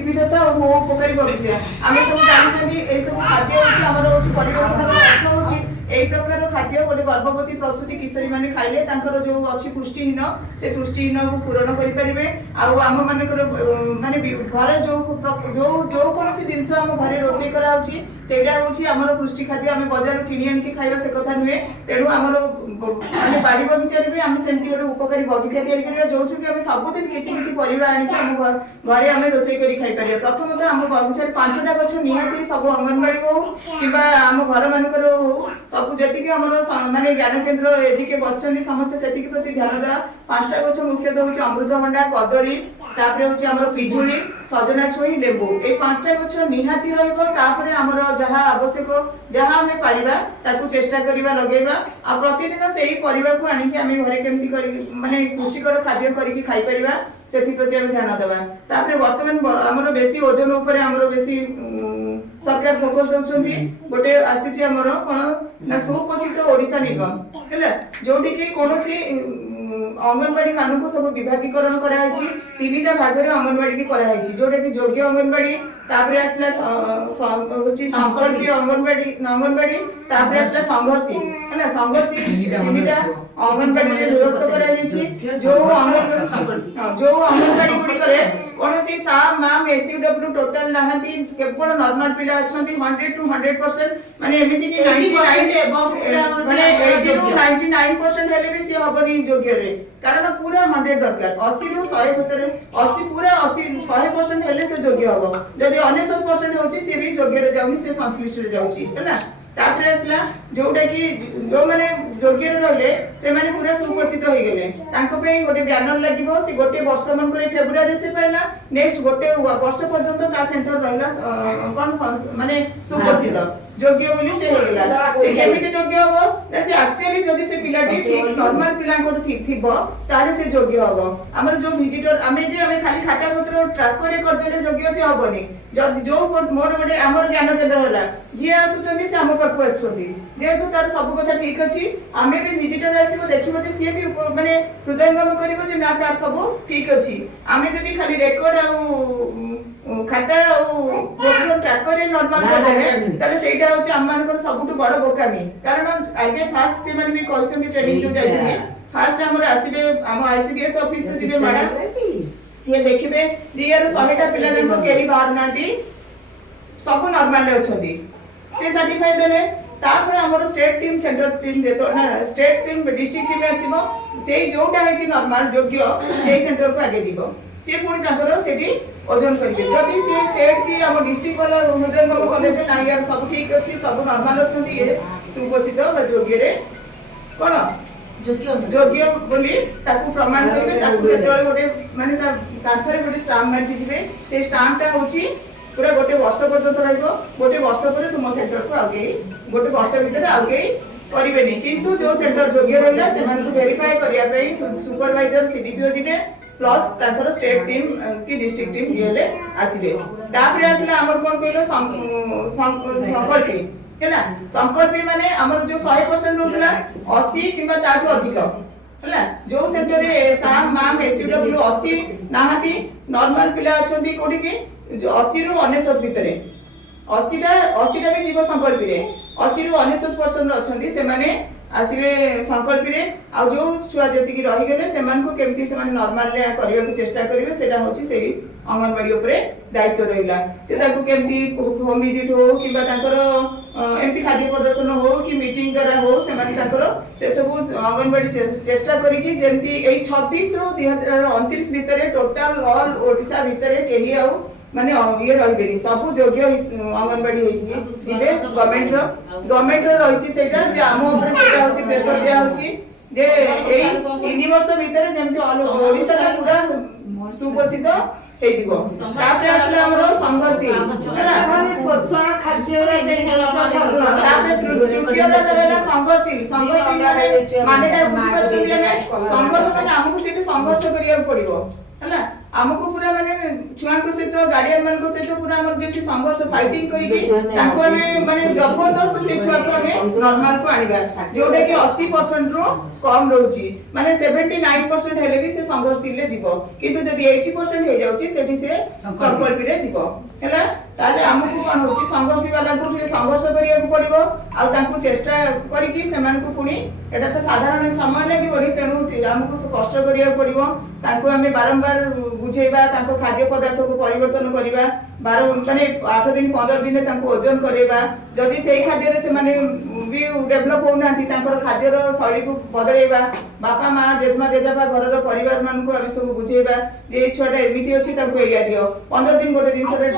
विविधता और मो उपकारी बगीचा आम सब जानते ये सब खाद्य हूँ परिवेशन अर्थ हूँ यही प्रकार खाद्य गोटे गर्भवती प्रसूति किशोरी मैंने खाइले जो अच्छी पुष्टिहीन से पुष्टिहीन को पूरण करेंगे आम मान माने घर जो जो जो कौन जिनस आम घर रोषे कराटा हूँ आम पुष्टि खाद्य आम बजार किणी आनिक खाଇବା से कथा नुहे तेणु आम माने बाड़ी बगीचा भी आम सेमती गोटे उपकारी बगीचा या जो आम सबुदिन किसी परिवा आनिक आम घरे आम रोषे कर खाई प्रथमतः आम बगीचा 5टा गछ निहाती सब अंगनवाड़ी हो कि आम घर मानकर हो सब जी आम माने ज्ञान केन्द्र एजिके बस समस्ते से प्रति ध्यान देवा 5टा गछ मुख्यतः हूँ अमृतभंडा कदली तापर हूँ आम पिजुली सजना छुई लेबू ये 5टा गछ निहाती रमर जहाँ आवश्यक जहाँ आम पार चेष्टा करवा लगेगा आ प्रतिदिन से ही परिवार को आणिक आम घरे केमती माने पुष्टिकर खाद्य करके खाई परिबा सेति प्रति आम ध्यान देवा तापर वर्तमान आमर बेसी ओजन उपर आमर बेसी सरकार फोकस दउछंती गोटे आसीची आमर कोन ना सुपोषित ओडिशा निगम हैला जोठी कि कोनोसी अंगनवाड़ी मानक सब विभागीकरण कराई 3टा भाग में अंगनवाड़ी की कराई जोटा कि योग्य अंगनवाड़ी तापर आसला होची संकल्पी अंगनवाड़ी तापर आसला संघर्षी हैला संघर्षी 3टा अंगनवाड़ी में विभक्त करा जायछि जो अंगनवाड़ी गुडी करे कोनोसी सा माम एसयूडब्ल्यू टोटल नाहंती केवल नॉर्मल पिला अछंती 100 to 100% माने एमिति कि 99 एबव माने 80 to 99% हेले भी से हबनी योग्य रे कारण पूरा 100 दरकार 80 रु 100 भीतर 80 पूरा 80 100% हेले से योग्य हबो जदि 99% होची से भी योग्य रे जाउनी से संश्लिष्ट रे जाउची हैना तापर आसला जोटा कि जो माने योग्य रहले से माने पूरा सुपोषित हो गले तांको पे गोटे बैनर लागिवो से गोटे वर्ष मन करे फेब्रुआरी से पाइला नेक्स्ट गोटे वर्ष पर्यंत ता सेंटर रहला कोन माने सुपोषित योग्य बोली से हो गला से केमिति योग्य होबो से एक्चुअली जदी से पिलाटी ठीक नॉर्मल पिला को ठीक थिबो ताले से योग्य होबो हमर जो विजिटर आमे जे आमे खाली खाता पत्र ट्रैक करे कर देले योग्य से होबनी जदी जो मोर गोटे हमर ज्ञान केंद्र होला जे आसुचंदी से हम पाखु आसुचंदी जेहेतु तार सब कथा ठीक अछि आमे भी विजिटर आसीबो देखिबो जे सी भी माने हृदयंगम करिवो जे ना तार सब ठीक अछि आमे जदी खाली रेकॉर्ड आ खाता प्रोग्राम ट्रैक करे नॉर्मल कर देबे ताले सेटा होछि हम मानकर सबटु बड़ बोकामी कारण आगे फास्ट से मन भी कहउछंदी ट्रेनिंग जो जाइथिने फास्ट हमर आसीबे हम आईसीडीएस ऑफिस से जिबे मैडम से देखिबे दियर 100टा पिला देखो केही बाहर नाती सब नॉर्मल रे अछंदी से सर्टिफाई देले तापर हमर स्टेट टीम सेंट्रल टीम देतो ना स्टेट टीम डिस्ट्रिक्ट टीम आसीबो से जोटा हेछि नॉर्मल योग्य से सेंटर को आगे जीवो से पुणी ताकर सेठी ओजन करके जदि से स्टेट की हम डिस्ट्रिक्ट वाला ओजन को कॉलेज ना यार सब ठीक अछि सब नॉर्मल अछंदी ये सुपोषित व योग्य रे कोन योग्य बोली ताकू प्रमाण करबे ताकू सेतळे गोटे माने ता कांथरे गोटे स्टाम्प मारति जिवे से स्टाम्पटा होची पूरा गोटे वर्ष पर्यंत रहइबो गोटे वर्ष पर तुम सेंटर को आगे गोटे वर्ष भीतर आगे करिवेनी किंतु जो सेंटर योग्य रहला से मान को वेरीफाई करिया पे सुपरवाइजर सीडीपीओ जिने प्लस ताकर स्टेट टीम की डिस्ट्रिक्ट टीम गेले आसीबे तापर आसला हमर कोन कइलो संकल्पी हैला संकल्पी माने हमर जो 100% रहतला 80 किबा ताठो अधिक हैला जो सेंटर रे साम माम एसयूडब्ल्यू 80 नाहाती नॉर्मल पिला अछंती कोडी के जो 80 रु 99 भितरे 80टा भी जीव संकल्पी रे 80 रु 99% अछंती से माने आसीबे संकल्पी रे आ जो छुआ जति की रहि गेले सेमान को केमती से माने नॉर्मल रे करिया को चेष्टा करिवे सेटा होची सेही अंगनवाड़ी ऊपर दायित्व रहिला से ताको केमती होम विजिट हो किबा ताकर एमती खाद्य प्रदर्शन हो कि मीटिंग करा हो से माने ताकर से सब अंगनवाड़ी चेष्टा करी कि जेमती ए 26 रु 2029 भितरे टोटल ऑल ओडिसा भितरे केही आउ माने ये रहिबेनी सब योग्य अंगनवाड़ी होई जिबे गवर्नमेंट रो रहिछि सेटा जे आम ऊपर सेटा होछि प्रेशर दिया होछि जे एई 3 वर्ष भितरे जेमति ऑल ओडिसा का पूरा सुपोषित हे जीवो तापर आसला हमरो संघर्षी माने पोषण खाद्य रे तापर तृतीय रहला संघर्षी माने ता बुझि परछिए संघर्ष माने हमहु सेठी संघर्ष करिया पड़िबो हैला आमको पूरा माने छुआ को सहित गार्डियन मान को सहित पूरा हमर जेति संघर्ष फाइटिंग करिकि ताको हमें माने जबरदस्त से छुआ को हमें नॉर्मल को आनिबा जोडे कि 80% रो कम रहउची माने 79% हेले भी से संघर्ष ले जीवो किंतु जदी 80% हे जाउची सेठी से संकल्प रे जीवो हैला ताले हमको कोन होची संघर्ष वाला को संघर्ष करिया को पड़िबो आ तांको चेष्टा करिकि सेमान को पुनी एटा तो साधारण समय लागि बरी तेनु हमको कष्ट करिया पड़िबो तांको हमें बारंबार बुझेबा तांको खाद्य पदार्थ को परिवर्तन करिबा बार माने 8 दिन 15 दिन तांको ओजन करेबा जदी सेही खाद्य रे से माने भी डेवलप होनांती तांकर खाद्य रो शैली को बदलेबा बापा मां जेजमा जेजाबा घर रो परिवार मान को आबे सब बुझेबा जे छोटा एमिति अछि तांको एया दियो 15 दिन गोटे दिन से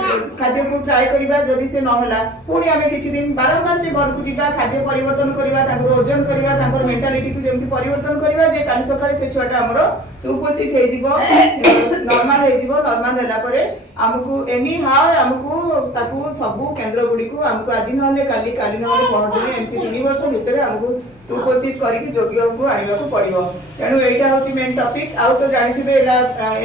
खाद्य को ट्राई करिबा जदी से न होला पुनी हमें किछि दिन बारंबार से घर को जिबा खाद्य परिवर्तन करिबा तांकर ओजन करिबा तांकर मेंटालिटी को जेमति परिवर्तन करिबा जे काली सकाळे से छोटा हमरो सुपोषित हे जिवो नॉर्मल हे जिवो नॉर्मल होला परे हमकु एनी हाउ हमकु ताकू सब केंद्र गुडी को हमकु आज नहले काली काली नहले पहुंचले एमसी 3 वर्ष भितर हमकु सुपोषित करिकि जोग्य को आनिबा को पड़िबो तेनु एटा होची मेन टॉपिक आउ तो जानिथिबे एला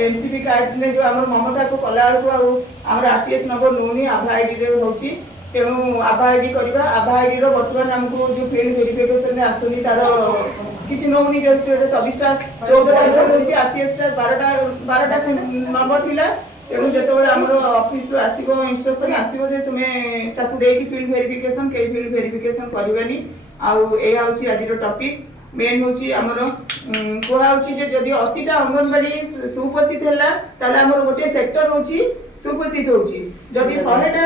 एमसीबी कार्ड ने जो हमर ममता को कलाळ को आउ हमर आसीएस नंबर नोनी आभा आईडी रे होची तेनु आभा आईडी करबा आभा आईडी रो वर्तमान हमकु जो फील्ड वेरिफिकेशन में आसुनी तारो किछि नोनी जो 24 टा 14 टा होची आसीएस टा 12 टा नंबर थिला तेणु जो आम ऑफिस आसो इंस्ट्रक्शन आसो जे तुम्हें ताकू देकी फील्ड वेरिफिकेशन के फील्ड वेरिफिकेशन करबानी आउ ए आउची आज टॉपिक मेन होची हमर कोहा होची जे जदी 80 टा अंगनवाड़ी सुपोषित हैला ताला हमर गोटे सेक्टर होची सुपोषित होची जदी 100 टा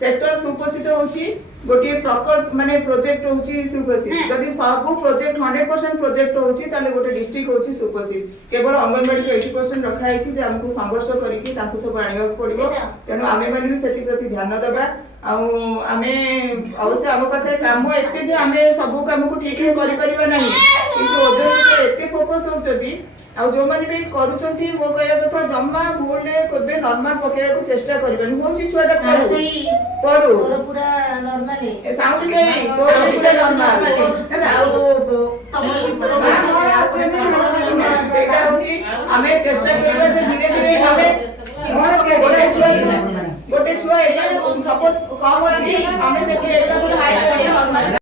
सेक्टर सुपोषित होची गोटे प्रकल्प माने प्रोजेक्ट होची सुपोषित जदी सब प्रोजेक्ट 100% प्रोजेक्ट होची ताले गोटे डिस्ट्रिक्ट होची सुपोषित केवल अंगनवाड़ी को 80% रखा है जे हमको संघर्ष करिकि ताकू सब आनिबा पड़िबो तेनु आमे माने भी सेति प्रति ध्यान देबा आमे अवश्य आम पाखे काम एते जे आमे सब काम को ठीक रे करि परिबा नाही किंतु ओजन एते फोकस होचदी आ जो माने भी करूचंती मो कहया कथा जम्मा भूलले कोबे नॉर्मल पकेया को चेष्टा करबेन होची छुआटा पढू तोर पूरा नॉर्मल ए साउंड से तो पूरा नॉर्मल है ना तमल भी पूरा बेटा होची हमें चेष्टा करबा जे धीरे धीरे हमें गोटे छुआ एला सपोज कम अछि हमें देखि एला तो हाई नॉर्मल